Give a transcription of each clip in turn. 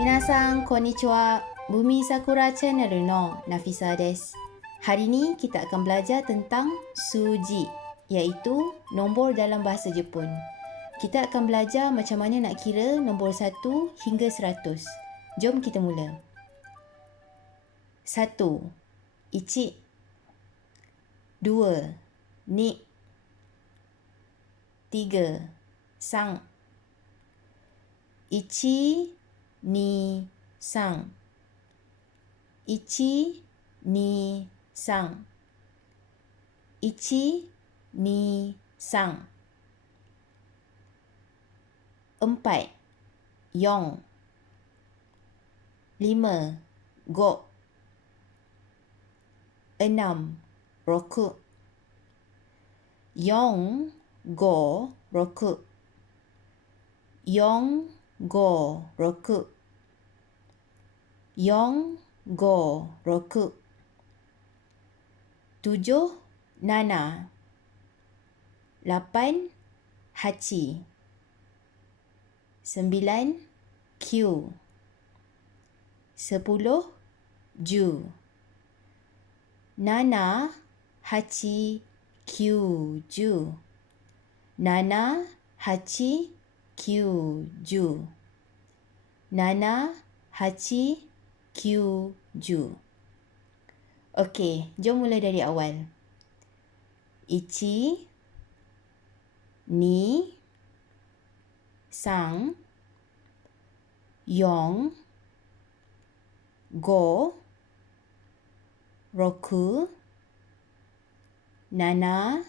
Minasan, konnichiwa. BumiSakura channel no Nafisa desu. Hari ni kita akan belajar tentang SÜJI, iaitu nombor dalam bahasa Jepun. Kita akan belajar macam mana nak kira nombor 1 hingga 100. Jom kita mula. 1. Ichi. 2. Ni. 3. Sang. 1, 2, 3. 1, 2, 3. 1, 2, 3. 4. Yong. 5. Go. 6. Roku. Yong, go, roku. Yong, go, roku. Yong, go, roku. 7. Nana. 8. Hachi. 9. Q. 10. Ju. Nana, hachi, Q, ju. Nana, hachi, Q, ju. Nana, hachi, Q, ju. Okey, jom mula dari awal. 1, 2, 3, 4, 5, 6, 7, 8, 9,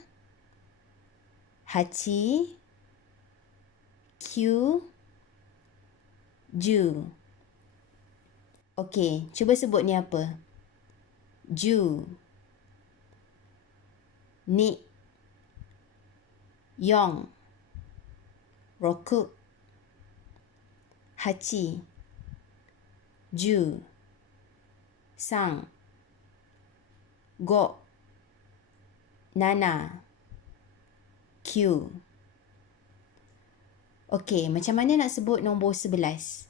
10. Okey, cuba sebut ni apa? Ju. Ni. Yong. Roku. Hachi. Ju. Sang. Go. Nana. Q. Okey, macam mana nak sebut nombor 11?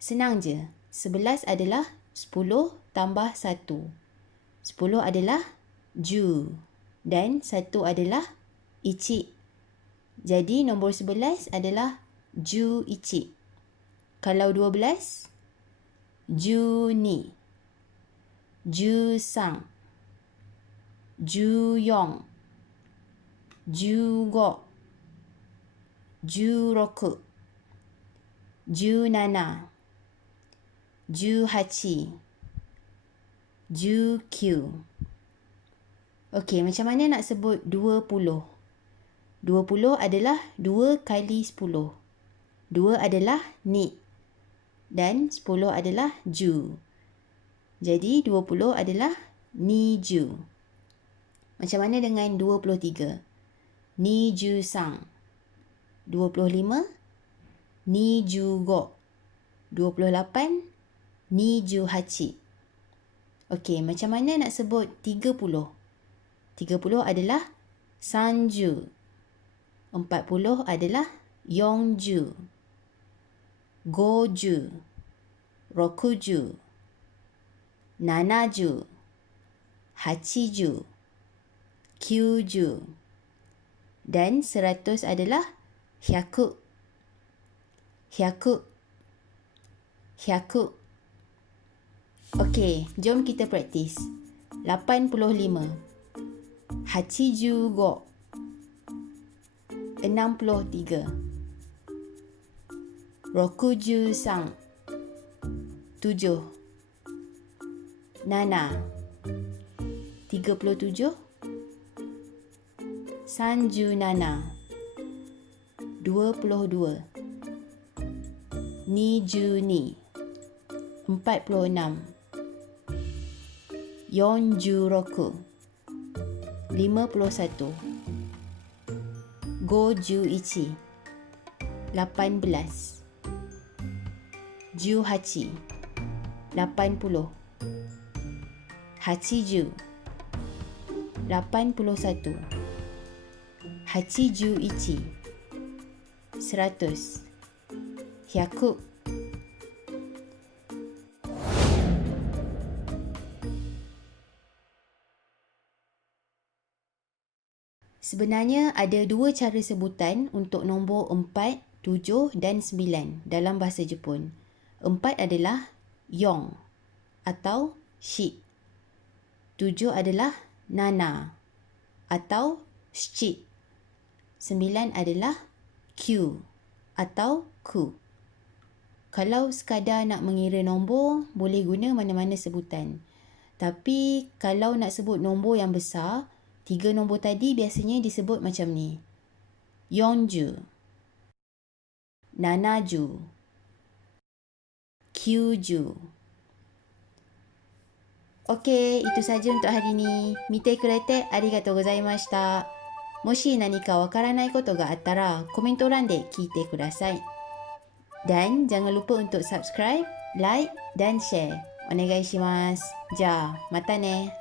Senang je. 11 adalah 10 tambah 1. 10 adalah ju. Dan 1 adalah ichi. Jadi nombor 11 adalah ju ichi. Kalau 12, ju ni. Ju sang. Ju yong. Ju go. Ju roku. Ju nana. Ju hachi. Ju q. Okey, macam mana nak sebut 20? 20 adalah 2 kali 10. 2 adalah ni. Dan 10 adalah ju. Jadi 20 adalah ni ju. Macam mana dengan 23? Ni ju sang. 25. Ni ju go. 28. Ni ju hachi. Okey, macam mana nak sebut 30? 30 adalah sanju. 40 adalah yongju. Goju. Rokuju. Nanaju. Hachiju. Kyuju. Dan 100 adalah hyaku. Hyaku. Hyaku. Okey, jom kita praktis. 85. Hachijugo. 63. Rokuju-san. 7. Nana. 37. Sanju-nana. 22. Niju-ni. 46. Yonju-roku. 51. Goju-ichi. 18. Ju-hachi. 80. Hachiju. 81. Hachiju-ichi. 100. Hyaku. Sebenarnya ada dua cara sebutan untuk nombor 4, 7 dan 9 dalam bahasa Jepun. 4 adalah yong atau shi. 7 adalah nana atau shi. 9 adalah Q atau ku. Kalau sekadar nak mengira nombor, boleh guna mana-mana sebutan. Tapi kalau nak sebut nombor yang besar, 3 nombor tadi biasanya disebut macam ni. Yonju, Nanaju, Kyuju. Okey, itu saja untuk hari ini. Mite kurete arigatou gozaimashita. もし何かわからないことがあったらコメント欄で聞いてください。Dan jangan lupa untuk subscribe, like dan share. お願いします。じゃあ、またね。